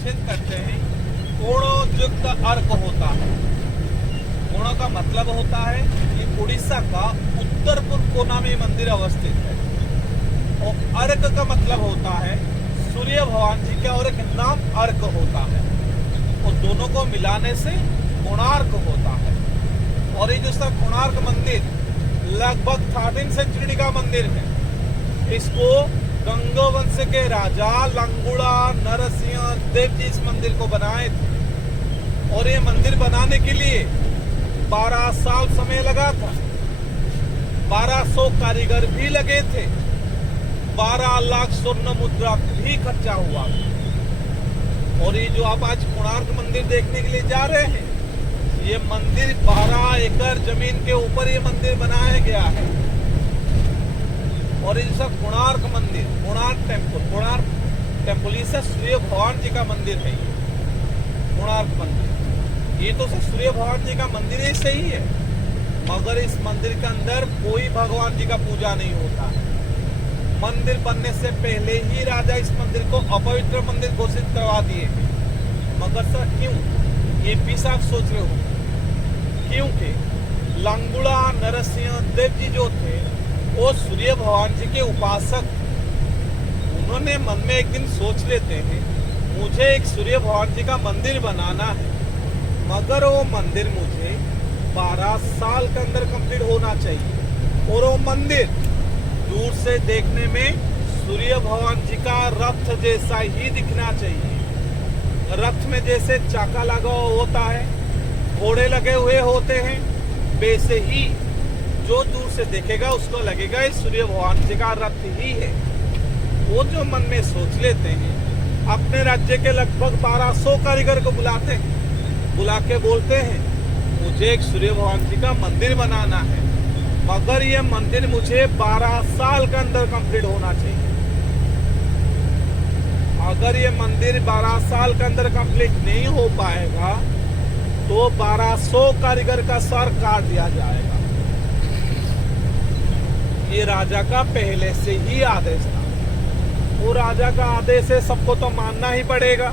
परिच्छेद करते हैं, कोणोद्युक्त अर्क होता है। कोणों का मतलब होता है कि उड़ीसा का उत्तर पूर्व कोना में मंदिर अवस्थित है, और अर्क का मतलब होता है सूर्य भगवान जी का, और एक नाम अर्क होता है, और दोनों को मिलाने से कोणार्क होता है। और ये जो सर कोणार्क मंदिर लगभग 13वीं सेंचुरी का मंदिर है। इसको गंगा वंश के राजा लंगुड़ा नरसिंह देव जी इस मंदिर को बनाए थे, और ये मंदिर बनाने के लिए 12 साल समय लगा था। 1200 कारीगर भी लगे थे, 12 लाख स्वर्ण मुद्रा भी खर्चा हुआ। और ये जो आप आज कोणार्क मंदिर देखने के लिए जा रहे हैं, ये मंदिर 12 एकड़ जमीन के ऊपर ये मंदिर बनाया गया है। और ये सब कोणार्क मंदिर, कोणार्क टेम्पल ये सब सूर्य भगवान जी का मंदिर है। ये कोणार्क मंदिर, ये तो सब सूर्य भगवान जी का मंदिर ही सही है, मगर इस मंदिर के अंदर कोई भगवान जी का पूजा नहीं होता है। मंदिर बनने से पहले ही राजा इस मंदिर को अपवित्र मंदिर घोषित करवा दिए। मगर सर क्यों, ये भी आप सोच रहे हो, क्योंकि लंगुड़ा नरसिंह देव जी जो थे वो सूर्य भगवान जी के उपासक। उन्होंने मन में एक दिन सोच लेते हैं, मुझे एक सूर्य भगवान जी का मंदिर बनाना है, मगर वो मंदिर मुझे 12 साल के अंदर कंप्लीट होना चाहिए। और वो मंदिर दूर से देखने में सूर्य भगवान जी का रथ जैसा ही दिखना चाहिए। रथ में जैसे चाका लगा होता है, घोड़े लगे हुए होते हैं, वैसे ही जो दूर से देखेगा उसको लगेगा ये सूर्य भगवान जी का रथ ही है। वो जो मन में सोच लेते हैं, अपने राज्य के लगभग 1200 कारीगर को बुलाते हैं, बुला के बोलते हैं मुझे एक सूर्य भगवान जी का मंदिर बनाना है, मगर ये मंदिर मुझे 12 साल के अंदर कंप्लीट होना चाहिए। अगर ये मंदिर 12 साल के अंदर कंप्लीट नहीं हो पाएगा तो 1200 कारीगर का सर काट दिया जाएगा। ये राजा का पहले से ही आदेश था। वो राजा का आदेश है, सबको तो मानना ही पड़ेगा।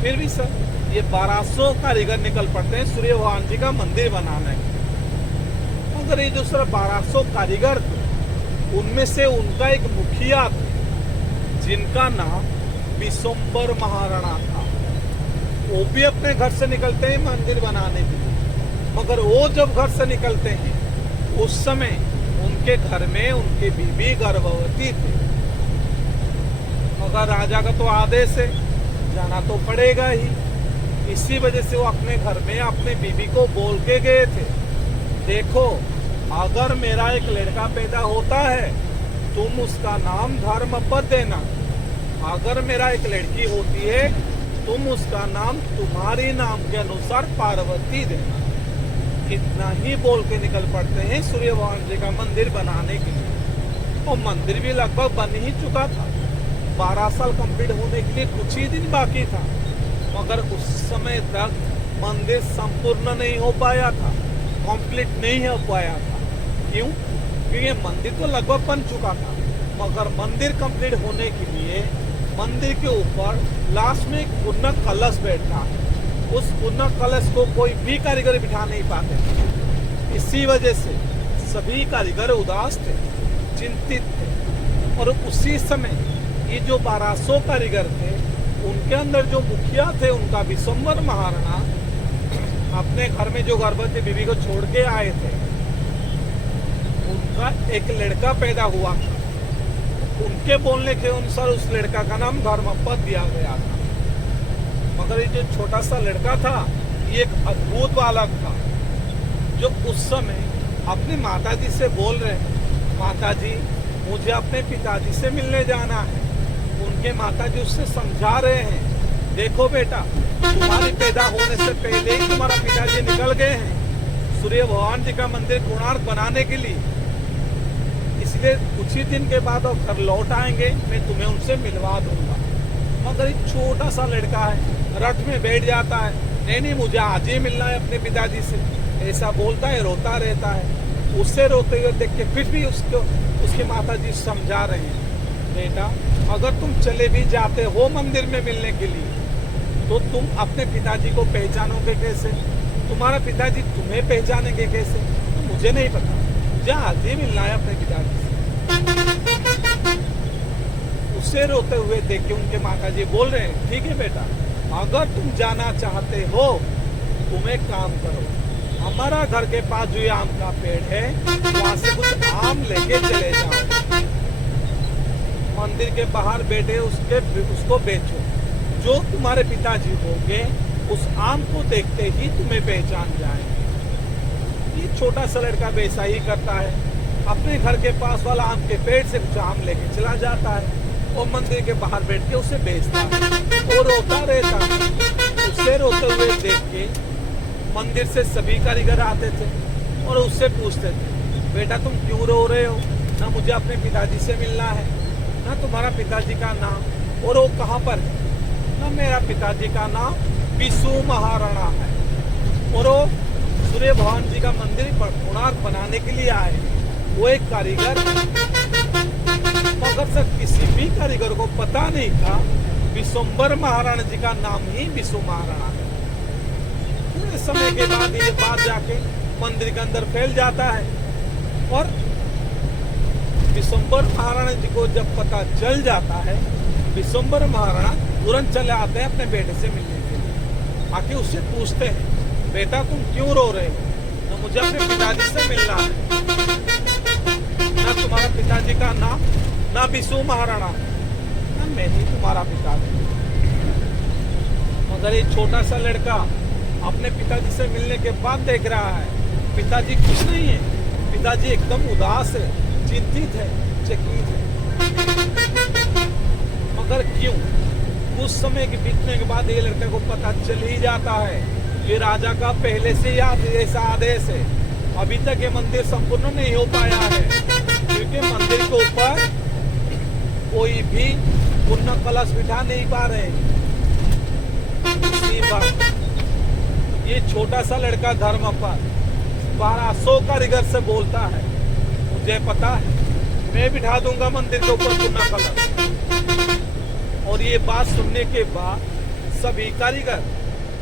फिर भी सर ये 1200 कारीगर निकल पड़ते हैं सूर्य भगवान जी का मंदिर बनाने के। अगर ये जो सर 1200 कारीगर थे, उनमें से उनका एक मुखिया था जिनका नाम विशंबर महाराणा था। वो भी अपने घर से निकलते हैं मंदिर बनाने के लिए, मगर वो जब घर से निकलते हैं उस समय उनके घर में उनकी बीबी गर्भवती थी। मगर राजा का तो आदेश है, जाना तो पड़ेगा ही। इसी वजह से वो अपने घर में अपने बीबी को बोल के गए थे, देखो अगर मेरा एक लड़का पैदा होता है तुम उसका नाम धर्मपद देना, अगर मेरा एक लड़की होती है तुम उसका नाम तुम्हारी नाम के अनुसार पार्वती देना। इतना ही बोल के निकल पड़ते हैं सूर्य भगवान जी का मंदिर बनाने के लिए। और मंदिर भी लगभग बन ही चुका था, 12 साल कंप्लीट होने के लिए कुछ ही दिन बाकी था, मगर उस समय तक मंदिर संपूर्ण नहीं हो पाया था, कंप्लीट नहीं हो पाया था। क्यों? क्योंकि मंदिर तो लगभग बन चुका था, मगर मंदिर कंप्लीट होने के लिए मंदिर के ऊपर लास्ट में एक पूर्ण कलश बैठा है। उस पूर्ण कलश को कोई भी कारीगर बिठा नहीं पाते थे। इसी वजह से सभी कारीगर उदास थे, चिंतित थे। और उसी समय ये जो 1200 कारीगर थे, उनके अंदर जो मुखिया थे उनका विशंबर महाराणा अपने घर में जो गर्भवती बीबी को छोड़ के आए थे, उनका एक लड़का पैदा हुआ था। उनके बोलने के अनुसार उस लड़का का नाम धर्मपद दिया गया था। मगर ये जो छोटा सा लड़का था ये एक अद्भुत बालक था, जो उस समय अपनी माताजी से बोल रहे हैं, माताजी मुझे अपने पिताजी से मिलने जाना है। उनके माताजी उससे समझा रहे हैं, देखो बेटा तुम्हारे पैदा होने से पहले ही तुम्हारा पिताजी निकल गए हैं सूर्य भगवान जी का मंदिर कोणार्क बनाने के लिए, इसलिए कुछ ही दिन के बाद और घर लौट आएंगे, मैं तुम्हें उनसे मिलवा दूंगा। मगर एक छोटा सा लड़का है, रथ में बैठ जाता है, नहीं मुझे आज ही मिलना है अपने पिताजी से, ऐसा बोलता है, रोता रहता है। उससे रोते हुए देख के फिर भी उसकी माताजी समझा रहे हैं, बेटा, अगर तुम चले भी जाते हो मंदिर में मिलने के लिए, तो तुम अपने पिताजी को पहचानोगे कैसे? तुम्हारा पिताजी तुम्हें पहचानेंगे कैसे? तो मुझे नहीं पता, मुझे आज ही मिलना है अपने पिताजी से। उसे रोते हुए देख के उनके माताजी बोल रहे हैं, ठीक है बेटा, अगर तुम जाना चाहते हो, तुम एक काम करो, हमारा घर के पास जो ये आम का पेड़ है, वहां से कुछ आम लेके चले जाओ, मंदिर के बाहर बैठे उसको बेचो। जो तुम्हारे पिताजी होंगे, उस आम को देखते ही तुम्हें पहचान जाएंगे। ये छोटा सा लड़का वैसा ही करता है, अपने घर के पास वाला आम के पेड़ से कुछ आम लेके चला जाता है और मंदिर के बाहर बैठ के उसे बेचता है और रोता रहता है। उसे रोते हुए देख के मंदिर से सभी कारीगर आते थे और उससे पूछते थे, बेटा तुम क्यों रो रहे हो? ना मुझे अपने पिताजी से मिलना है, ना तुम्हारा पिताजी का नाम और वो कहाँ पर है? ना मेरा पिताजी का नाम बिशु महाराणा है और वो सूर्य भगवान जी का मंदिर कोणार्क बनाने के लिए आए। वो एक कारीगर, मगर सर किसी भी कारीगर को पता नहीं था विशंबर महाराणा जी का नाम ही बिशु महाराणा है। थोड़े समय के बाद ये बात जाके मंदिर के अंदर फैल जाता है और विशंबर महाराणा जी को जब पता चल जाता है, विशंबर महाराणा तुरंत चले आते हैं अपने बेटे से मिलने के लिए। आके उससे पूछते हैं, बेटा तुम क्यों रो रहे हो? तो मुझे अपने पिताजी से मिलना है। ना तुम्हारा पिताजी का नाम, ना बिशु महाराणा, ना मैं ही तुम्हारा पिताजी। मगर ये छोटा सा लड़का अपने पिताजी से मिलने के बाद देख रहा है, पिताजी खुश नहीं है, पिताजी एकदम उदास है, चिंतित है, चकित है। मगर क्यों? कुछ समय के बीतने के बाद ये लड़के को पता चल ही जाता है कि राजा का पहले से ऐसा आदेश है, अभी तक ये मंदिर संपूर्ण नहीं हो पाया है, क्योंकि मंदिर के ऊपर कोई भी पुण्य कलश बिठा नहीं पा रहे। इसी बात ये छोटा सा लड़का धर्मपाल 1200 कारीगर से बोलता है, मुझे पता है मैं बिठा दूंगा मंदिर के ऊपर पुण्य कलश। और ये बात सुनने के बाद सभी कारीगर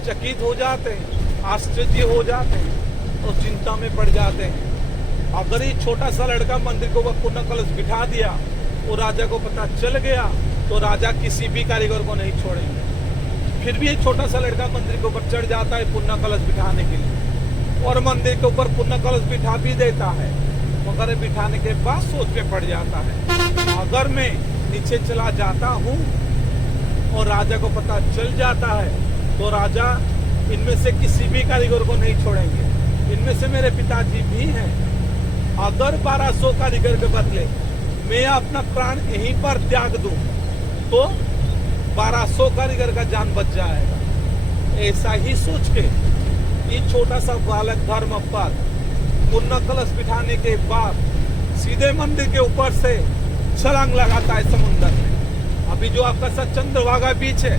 चकित हो जाते हैं, आश्चर्य हो जाते हैं और चिंता में पड़ जाते हैं। अगर ये छोटा सा लड़का मंदिर के ऊपर पुण्य कलश बिठा दिया और राजा को पता चल गया, तो राजा किसी भी कारीगर को नहीं छोड़ेंगे। फिर भी ये छोटा सा लड़का मंदिर के ऊपर चढ़ जाता है पुण्य कलश बिठाने के लिए और मंदिर के ऊपर पुण्य कलश बिठा भी देता है। मगर बिठाने के बाद सोच में पड़ जाता है, अगर मैं नीचे चला जाता हूँ और राजा को पता चल जाता है, तो राजा इनमें से किसी भी कारीगर को नहीं छोड़ेंगे। इनमें से मेरे पिताजी भी हैं। अगर 1200 कारीगर के बदले मैं अपना प्राण यहीं पर त्याग दूं, तो 1200 कारीगर का जान बच जाएगा। ऐसा ही सोच के ये छोटा सा बालक धर्मपाल पुण्य कलश बिठाने के बाद सीधे मंदिर के ऊपर से छलांग लगाता है समुद्र में। अभी जो आपका चंद्रभागा बीच है,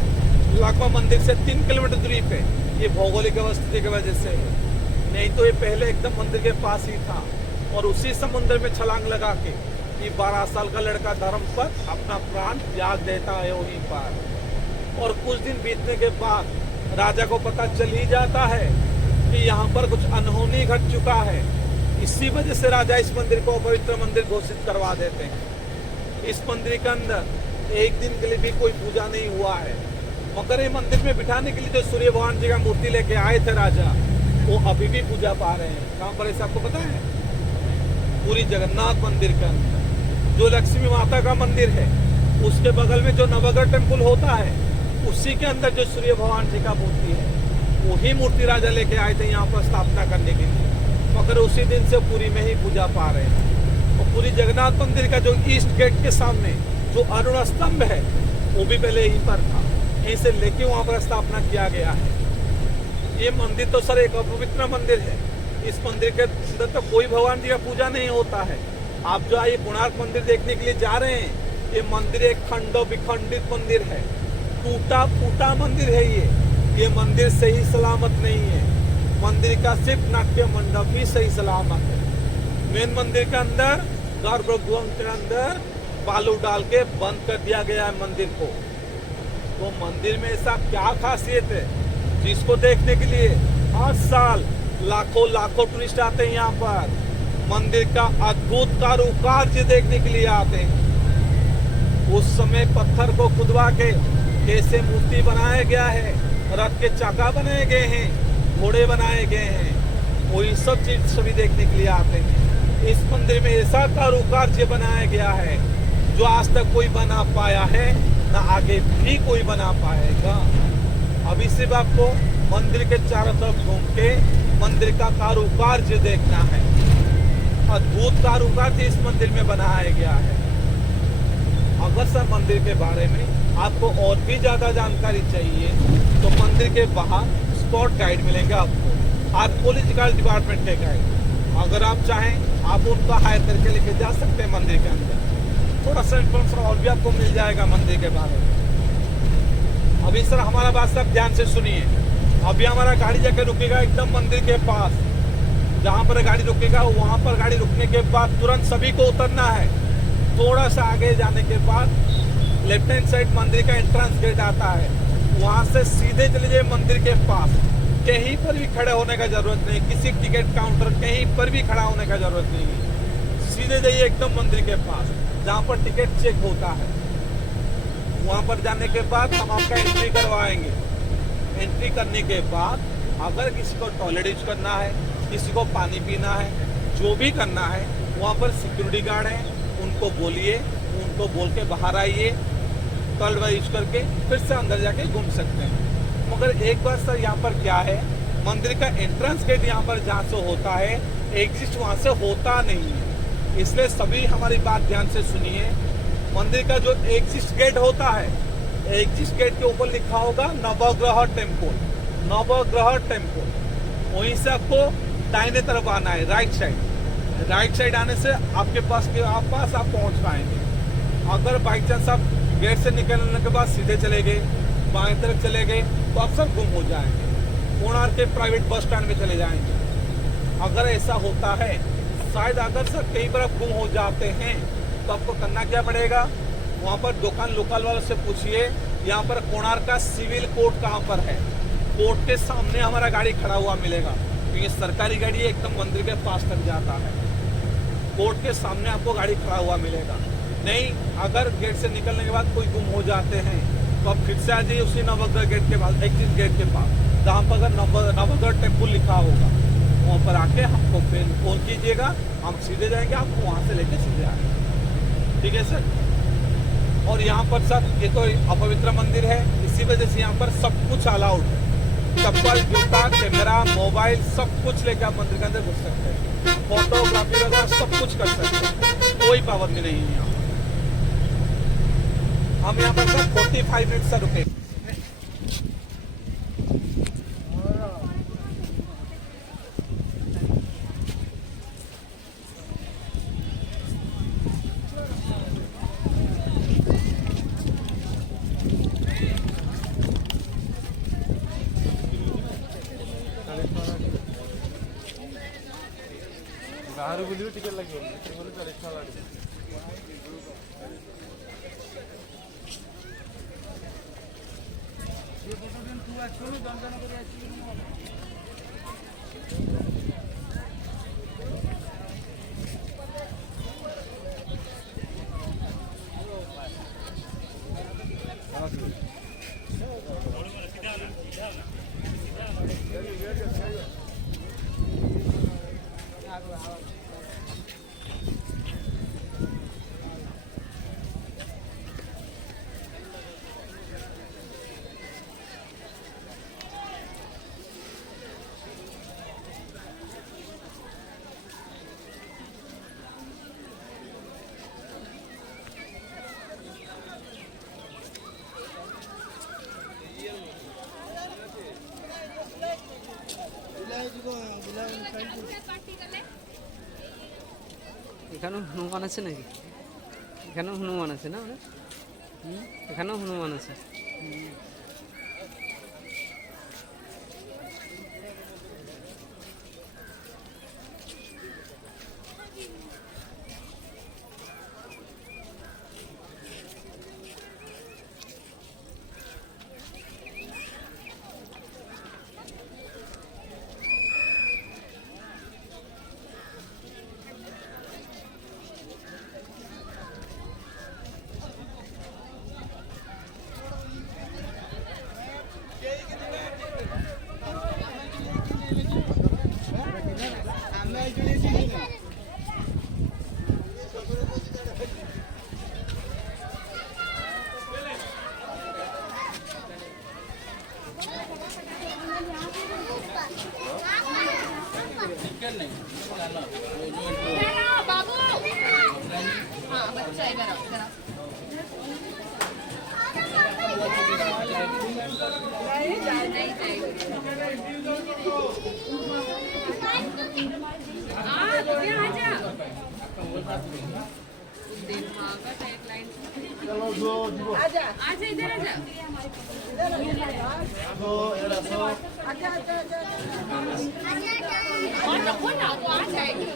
लगभग मंदिर से 3 किलोमीटर दूरी पे, ये भौगोलिक स्थिति की वजह से, नहीं तो ये पहले एकदम मंदिर के पास ही था और उसी समुद्र में छलांग लगा के ये 12 साल का लड़का धर्मपाल अपना प्राण त्याग देता है वहीं पर। और कुछ दिन बीतने के बाद राजा को पता चल ही जाता है कि यहाँ पर कुछ अनहोनी घट चुका है। इसी वजह से राजा इस मंदिर को पवित्र मंदिर घोषित करवा देते हैं। इस मंदिर के अंदर एक दिन के लिए भी कोई पूजा नहीं हुआ है। मगर ये मंदिर में बिठाने के लिए जो सूर्य भगवान जी का मूर्ति लेके आए थे राजा, वो अभी भी पूजा पा रहे हैं। कहाँ पर ऐसा आपको पता है? पूरी जगन्नाथ मंदिर के अंदर जो लक्ष्मी माता का मंदिर है, उसके बगल में जो नवग्रह टेम्पल होता है, उसी के अंदर जो सूर्य भगवान जी का मूर्ति है, वही मूर्ति राजा लेके आए थे यहाँ पर स्थापना करने के लिए। मगर उसी दिन से पूरी में ही पूजा पा रहे हैं। और पूरी जगन्नाथ मंदिर का जो ईस्ट गेट के सामने जो अरुण स्तंभ है, वो भी पहले यहीं पर था। यहीं से लेके वहाँ पर स्थापना किया गया है। ये मंदिर तो सर एक अपवित्र मंदिर है। इस मंदिर के अंदर तो कोई भगवान जी का पूजा नहीं होता है। आप जो ये कोणार्क मंदिर देखने के लिए जा रहे हैं, ये मंदिर एक खंडो विखंडित मंदिर है, टूटा फूटा मंदिर है। ये मंदिर सही सलामत नहीं है। मंदिर का सिर्फ नाट्य मंडप ही सही सलामत है। मेन मंदिर के अंदर गर्भगृह के अंदर बालू डाल के बंद कर दिया गया है मंदिर को। तो मंदिर में ऐसा क्या खासियत है जिसको देखने के लिए हर साल लाखों लाखों टूरिस्ट आते हैं यहाँ पर, मंदिर का अद्भुत कारुकार्य देखने के लिए आते हैं। उस समय पत्थर को खुदवा के कैसे मूर्ति बनाया गया है, रथ के चाका बनाए गए हैं, घोड़े बनाए गए हैं, वही सब चीज सभी देखने के लिए आते हैं। इस मंदिर में ऐसा कारुकार्य बनाया गया है जो आज तक कोई बना पाया है ना आगे भी कोई बना पाएगा। अभी सिर्फ आपको मंदिर के चारों तरफ घूम के मंदिर का कारुकार्य देखना है। अद्भुत कारुकार्य इस मंदिर में बनाया गया है। अगर सर मंदिर के बारे में आपको और भी ज्यादा जानकारी चाहिए तो मंदिर के बाहर स्पॉट गाइड मिलेंगे आपको, आर्कोलॉजिकल डिपार्टमेंट के गाइड। अगर आप चाहें आप उनका हायर करके लेके जा सकते हैं मंदिर के अंदर, थोड़ा सा इन्फॉर्मेशन और भी आपको मिल जाएगा मंदिर के बारे में। अभी सर हमारा बात सब ध्यान से सुनिए। अभी हमारा गाड़ी जाकर रुकेगा एकदम मंदिर के पास, जहाँ पर गाड़ी रुकेगा वहां पर गाड़ी रुकने के बाद तुरंत सभी को उतरना है। थोड़ा सा आगे जाने के बाद लेफ्ट हैंड साइड मंदिर का एंट्रेंस गेट आता है, वहां से सीधे चले जाइए मंदिर के पास। कहीं पर भी खड़े होने का जरूरत नहीं, किसी टिकट काउंटर कहीं पर भी खड़ा होने का जरूरत नहीं है। सीधे जाइए एकदम मंदिर के पास जहाँ पर टिकट चेक होता है। वहां पर जाने के बाद हम आपका एंट्री करवाएंगे। एंट्री करने के बाद अगर किसी को टॉयलेट यूज करना है, किसी को पानी पीना है, जो भी करना है, वहाँ पर सिक्योरिटी गार्ड है, उनको बोलिए, उनको बोल के बाहर आइए, टॉयलेट यूज करके फिर से अंदर जाके घूम सकते हैं। मगर एक बार सर यहाँ पर क्या है, मंदिर का एंट्रेंस गेट यहाँ पर जहाँ से होता है एग्जिस्ट वहाँ से होता नहीं है। इसलिए सभी हमारी बात ध्यान से सुनिए। मंदिर का जो एग्जिस्ट गेट होता है, एग्जिस्ट गेट के ऊपर लिखा होगा नवग्रह टेम्पल, नवग्रह टेम्पल। वहीं से आपको दाहिने तरफ आना है, राइट साइड। राइट साइड आने से आपके पास आप पहुंच पाएंगे। अगर बाई चांस आप गेट से निकलने के बाद सीधे चले गए, बाएं तरफ चले गए तो आप सब गुम हो जाएंगे, कोणार्क के प्राइवेट बस स्टैंड में चले जाएंगे। अगर ऐसा होता है, शायद अगर सर कई बार आप गुम हो जाते हैं तो आपको करना क्या पड़ेगा, वहाँ पर दुकान लोकल वालों से पूछिए यहाँ पर कोणार्क का सिविल कोर्ट कहाँ पर है। कोर्ट के सामने हमारा गाड़ी खड़ा हुआ मिलेगा, क्योंकि तो सरकारी गाड़ी एकदम मंदिर के पास तक जाता है। कोर्ट के सामने आपको गाड़ी खड़ा हुआ मिलेगा। नहीं, अगर गेट से निकलने के बाद कोई गुम हो जाते हैं तो आप फिर से आ जाइए उसी नवग्रह गेट के पास, एग्जिट गेट के पास, जहाँ पर अगर नवग्रह टेम्पल लिखा होगा वहाँ पर आके हमको फिर फोन कीजिएगा, हम सीधे जाएंगे, आपको वहाँ से लेके सीधे आएंगे। ठीक है सर। और यहाँ पर सर ये तो अपवित्र मंदिर है, इसी वजह से यहाँ पर सब कुछ अलाउड है। चप्पल, जूता, कैमरा, मोबाइल सब कुछ लेके आप मंदिर के अंदर घुस सकते हैं, फोटोग्राफी वगैरह सब कुछ कर सकते हैं, कोई पाबंदी नहीं है यहाँ। हम यहाँ पर सर 45 मिनट से रुके। ବାହାରୁ ବୁଲିବୁ ଟିକେ ଲାଗିବ, ଏଠି ଗଲେ ଚାଳିଶ ଟଙ୍କା ଲାଗିବ। এখানেও হনুমান আছে নাকি? এখানেও হনুমান আছে না? এখানেও হনুমান আছে। बाबू हाँ बच्चा इधर आओ इधर आओ नहीं जाएगी आजा आजा आजा इधर आजा कौन ना वो आ जाएगी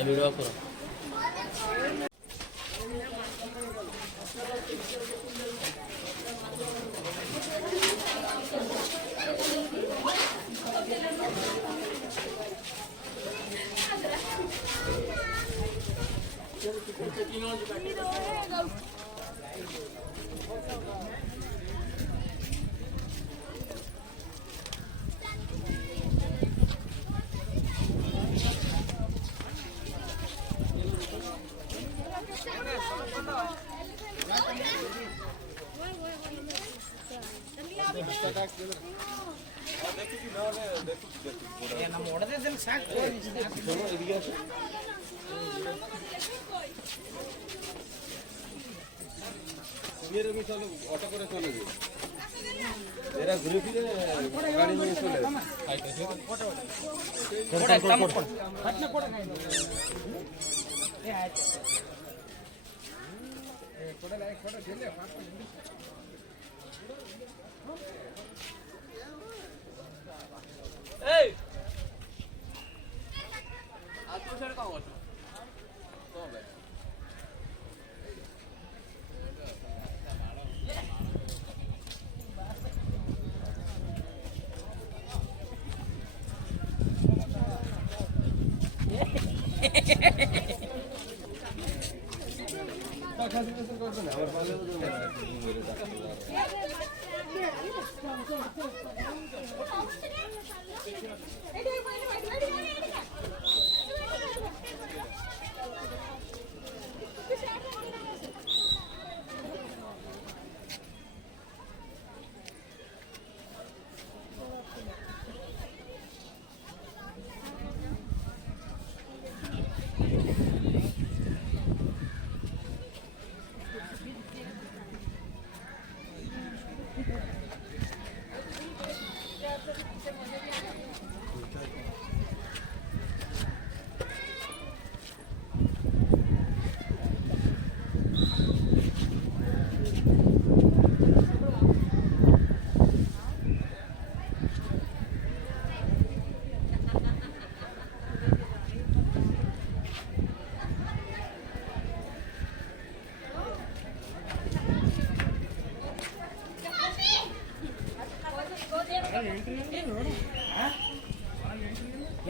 वीडियो करो অটো করে চলে যাবে এরা ঘুরে ফিরে গাড়ি নিয়ে চলে Hey! आज तो सर का हुआ तो ले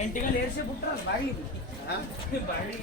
ಎಂಟಿಗೆ ಲೇರ್ಸಿ ಬಿಟ್ರ ಬಾಗಿ ಬಾಗಿ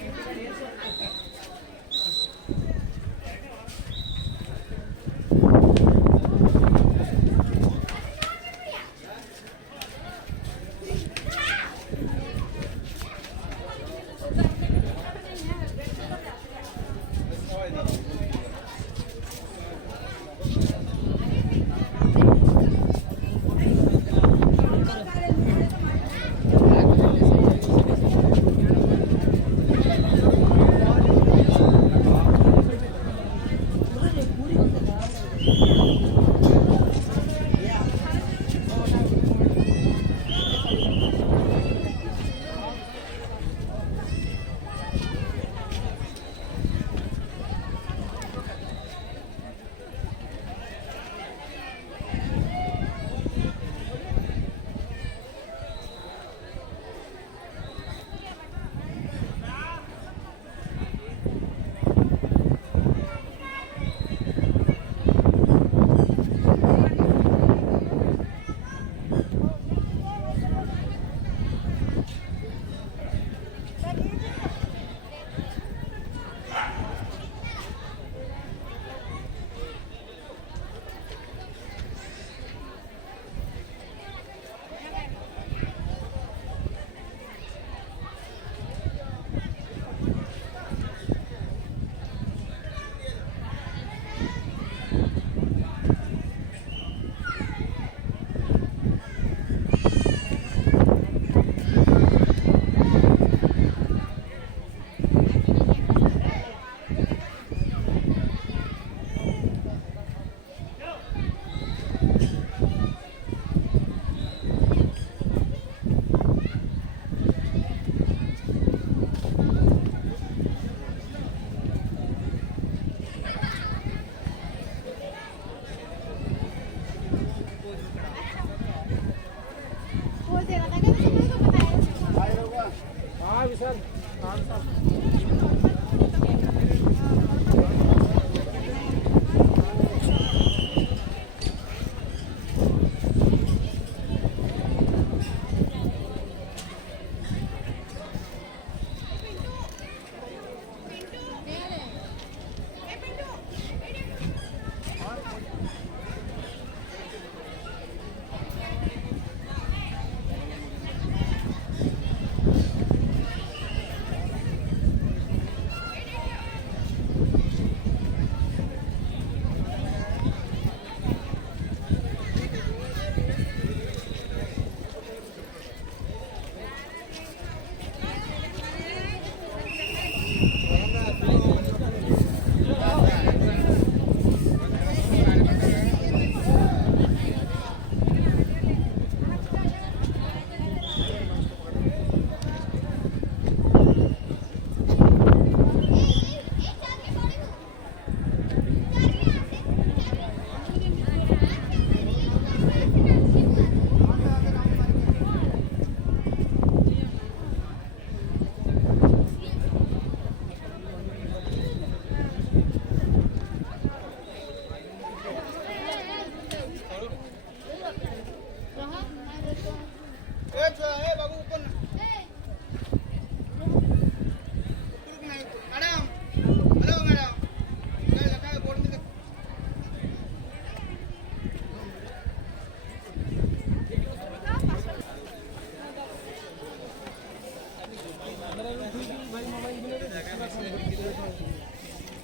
हाँ विशाल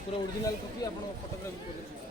पूरा ओरिजिनल कॉपी आपण फोटोग्राफी कर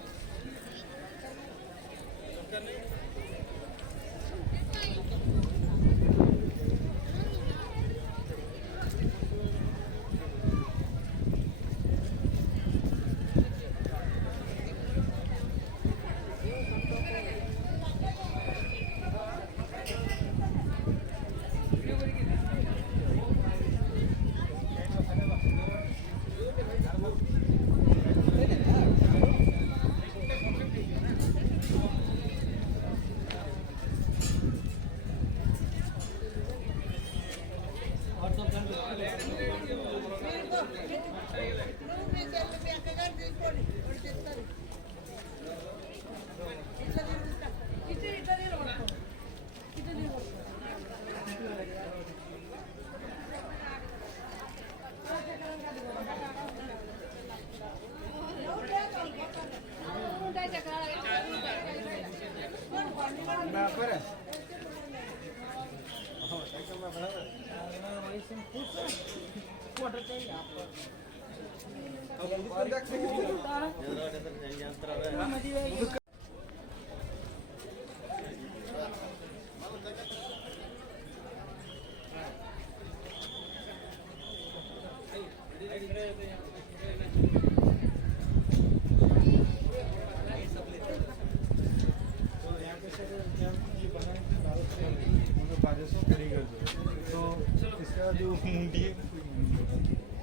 इसका जो मुंडी है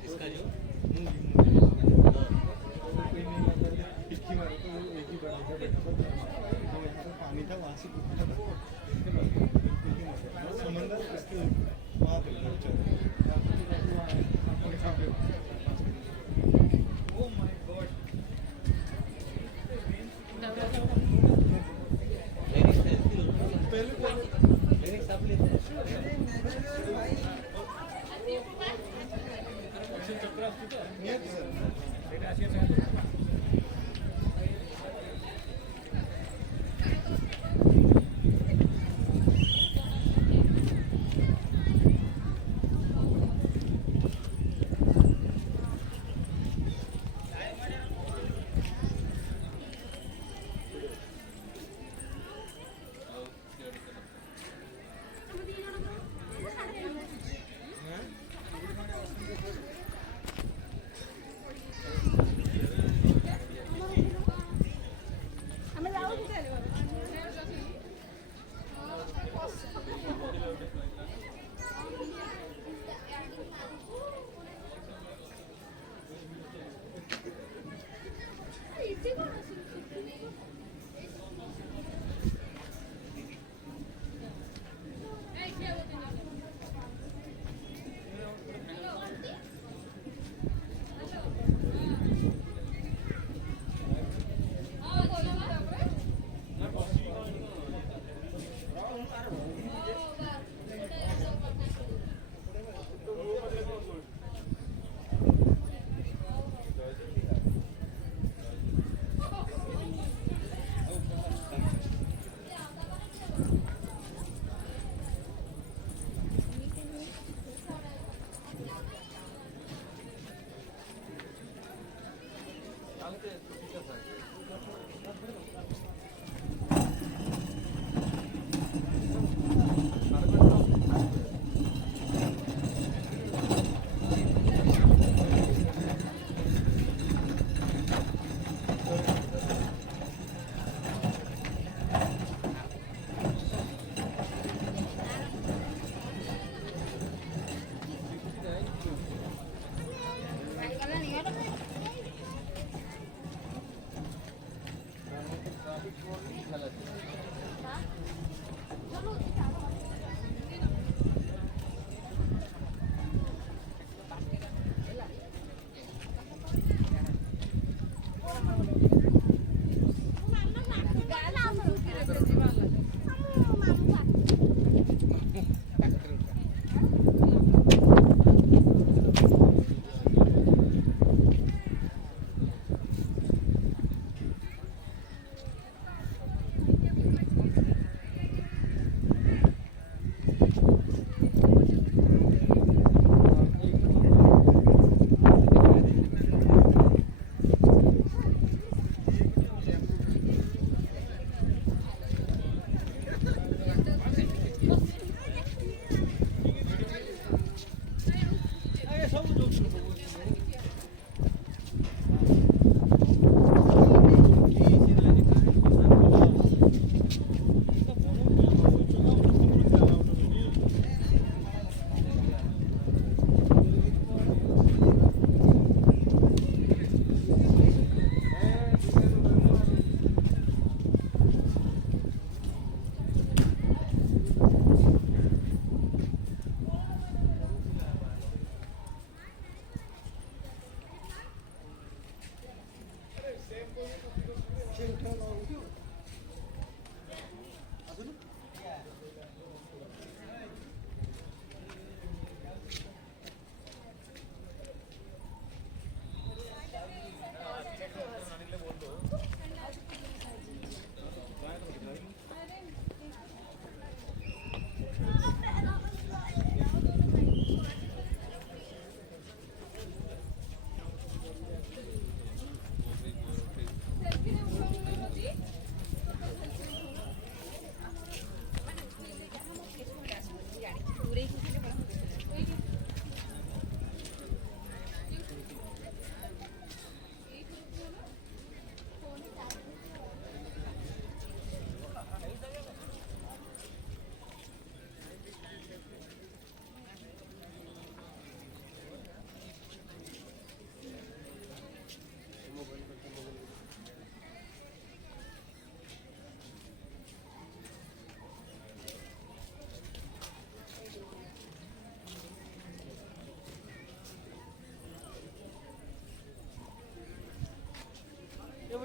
इसका जो कोई नहीं लगा टिक्की मारे तो वो एक ही बड़ा था बैठा था तो यहाँ पे पानी था वहाँ से कुछ समंदर इसके वहाँ पे ओह माय गॉड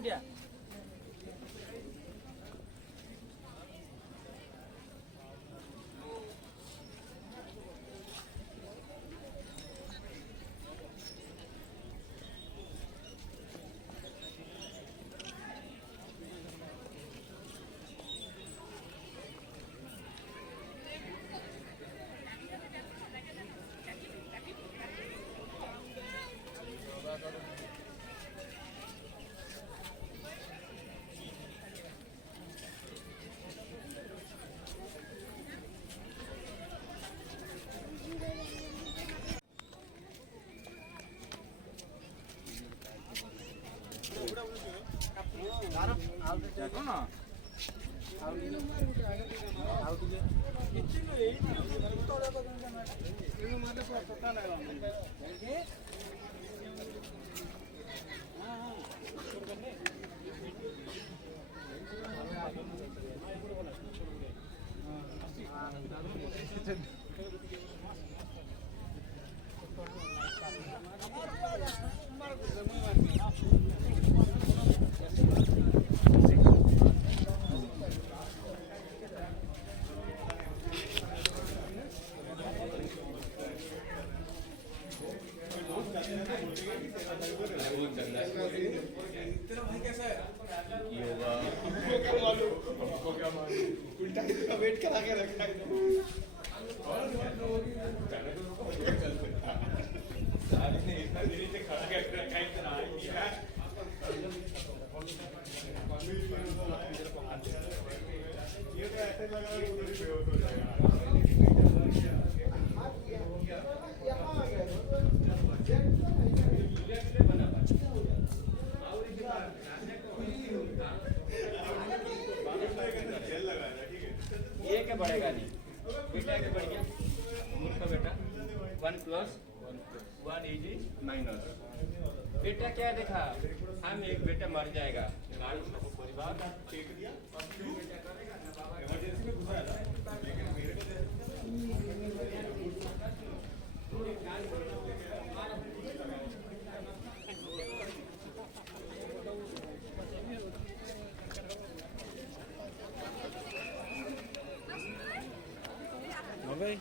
बिटिया वेट करा के रखा है ये तो ऐसे लगा कि उधर ही बेहोश हो जाएगा ये क्या बढ़ेगा नहीं बेटा क्या बढ़ गया मूर्ख बेटा 1 + 1 = माइनस बेटा क्या देखा हम एक बेटा मर जाएगा परिवार फेंक दिया इमरजेंसी में घुसा है लेकिन मेरे भाई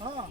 हाँ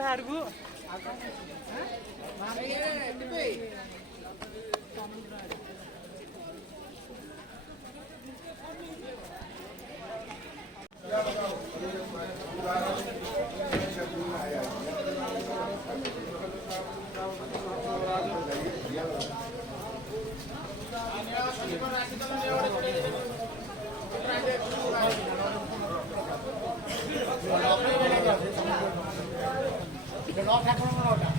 बाहरको এটা ন ঠাকুর ওটা